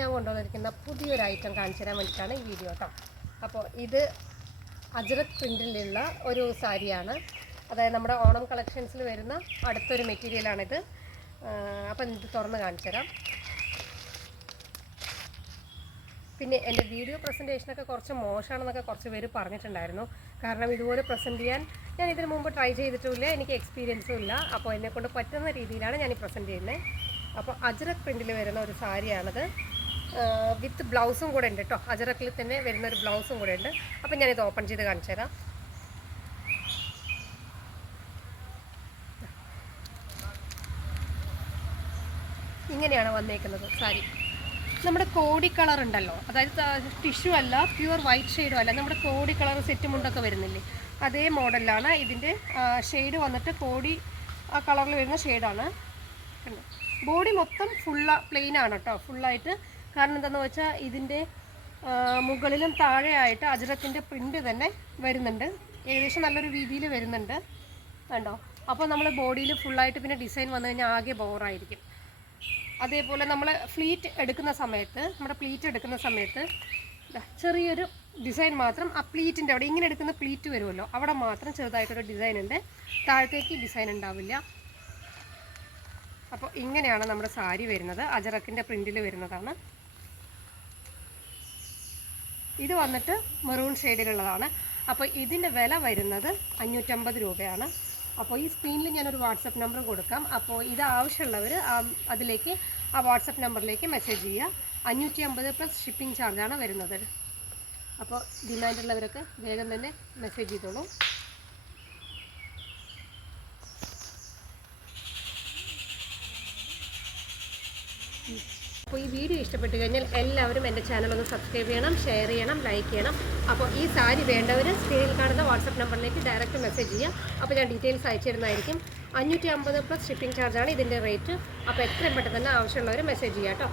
ഞാൻ കൊണ്ടുവന്നിരിക്കുന്ന പുതിയൊരു ഐറ്റം കാണിച്ചു തരാൻ വേണ്ടിയിട്ടാണ് ഈ വീഡിയോ കേട്ടോ. അപ്പോൾ ഇത് അജ്രക് പ്രിൻറ്റിലുള്ള ഒരു സാരിയാണ്. അതായത് നമ്മുടെ ഓണം കളക്ഷൻസിൽ വരുന്ന അടുത്തൊരു മെറ്റീരിയലാണിത്. അപ്പം ഇത് തുറന്ന് കാണിച്ചു തരാം. പിന്നെ എൻ്റെ വീഡിയോ പ്രസൻറ്റേഷനൊക്കെ കുറച്ച് മോശമാണെന്നൊക്കെ കുറച്ച് പേര് പറഞ്ഞിട്ടുണ്ടായിരുന്നു. കാരണം ഇതുപോലെ പ്രസൻറ്റ് ചെയ്യാൻ ഞാൻ ഇതിന് മുമ്പ് ട്രൈ ചെയ്തിട്ടുമില്ല, എനിക്ക് എക്സ്പീരിയൻസും ഇല്ല. അപ്പോൾ എന്നെക്കൊണ്ട് പറ്റുന്ന രീതിയിലാണ് ഞാൻ ഈ പ്രസൻറ്റ് ചെയ്യുന്നത്. അപ്പോൾ അജ്രക് പ്രിൻറ്റിൽ വരുന്ന ഒരു സാരിയാണിത്. വിത്ത് ബ്ലൗസും കൂടെ ഉണ്ട് കേട്ടോ. അജ്രക്കിൽ തന്നെ വരുന്ന ഒരു ബ്ലൗസും കൂടെ ഉണ്ട്. അപ്പം ഞാനിത് ഓപ്പൺ ചെയ്ത് കാണിച്ചു തരാം. ഇങ്ങനെയാണ് വന്നേക്കുന്നത് സാരി. നമ്മുടെ കോടി കളർ ഉണ്ടല്ലോ, അതായത് ടിഷ്യൂ അല്ല, പ്യുവർ വൈറ്റ് ഷെയ്ഡും അല്ല, നമ്മുടെ കോടി കളർ സെറ്റ് മുണ്ടൊക്കെ വരുന്നില്ലേ, അതേ മോഡലാണ്. ഇതിൻ്റെ ഷെയ്ഡ് വന്നിട്ട് കോടി ആ കളറിൽ വരുന്ന ഷെയ്ഡാണ്. ബോഡി മൊത്തം പ്ലെയിൻ ആണ് കേട്ടോ, ഫുള്ളായിട്ട്. കാരണം എന്താണെന്ന് വെച്ചാൽ ഇതിൻ്റെ മുകളിലും താഴെയായിട്ട് അജ്രക്കിൻ്റെ പ്രിൻ്റ് തന്നെ വരുന്നുണ്ട്. ഏകദേശം നല്ലൊരു രീതിയിൽ വരുന്നുണ്ട് കണ്ടോ. അപ്പോൾ നമ്മൾ ബോഡിയിൽ ഫുള്ളായിട്ട് പിന്നെ ഡിസൈൻ വന്നു കഴിഞ്ഞാൽ ആകെ ബോറായിരിക്കും. അതേപോലെ നമ്മൾ നമ്മുടെ പ്ലീറ്റ് എടുക്കുന്ന സമയത്ത് ചെറിയൊരു ഡിസൈൻ മാത്രം ആ പ്ലീറ്റിൻ്റെ അവിടെ ഇങ്ങനെ എടുക്കുന്ന പ്ലീറ്റ് വരുമല്ലോ, അവിടെ മാത്രം ചെറുതായിട്ടൊരു ഡിസൈൻ ഉണ്ട്, താഴത്തേക്ക് ഡിസൈൻ ഉണ്ടാവില്ല. അപ്പോൾ ഇങ്ങനെയാണ് നമ്മുടെ സാരി വരുന്നത്. അജ്രക്കിൻ്റെ പ്രിൻറ്റിൽ വരുന്നതാണ്. ഇത് വന്നിട്ട് മെറൂൺ ഷെയ്ഡിലുള്ളതാണ്. അപ്പോൾ ഇതിൻ്റെ വില വരുന്നത് 550 രൂപയാണ്. അപ്പോൾ ഈ സ്ക്രീനിൽ ഞാനൊരു വാട്സപ്പ് നമ്പർ കൊടുക്കാം. അപ്പോൾ ഇത് ആവശ്യമുള്ളവർ അതിലേക്ക് ആ വാട്സപ്പ് നമ്പറിലേക്ക് മെസ്സേജ് ചെയ്യുക. 550 പ്ലസ് ഷിപ്പിംഗ് ചാർജാണ് വരുന്നത്. അപ്പോൾ ഡിമാൻഡുള്ളവരൊക്കെ വേഗം തന്നെ മെസ്സേജ് ചെയ്തോളൂ. അപ്പോൾ ഈ വീഡിയോ ഇഷ്ടപ്പെട്ട് കഴിഞ്ഞാൽ എല്ലാവരും എൻ്റെ ചാനൽ ഒന്ന് സബ്സ്ക്രൈബ് ചെയ്യണം, ഷെയർ ചെയ്യണം, ലൈക്ക് ചെയ്യണം. അപ്പോൾ ഈ സാരി വേണ്ടവർ സ്ക്രീനിൽ കാണുന്ന വാട്സപ്പ് നമ്പറിലേക്ക് ഡയറക്റ്റ് മെസ്സേജ് ചെയ്യുക. അപ്പോൾ ഞാൻ ഡീറ്റെയിൽസ് അയച്ചു തരുന്നതായിരിക്കും. 550 പ്ലസ് ഷിപ്പിംഗ് ചാർജാണ് ഇതിൻ്റെ റേറ്റ്. അപ്പോൾ എത്രയും പെട്ടെന്ന് തന്നെ ആവശ്യമുള്ളവർ മെസ്സേജ് ചെയ്യാം കേട്ടോ.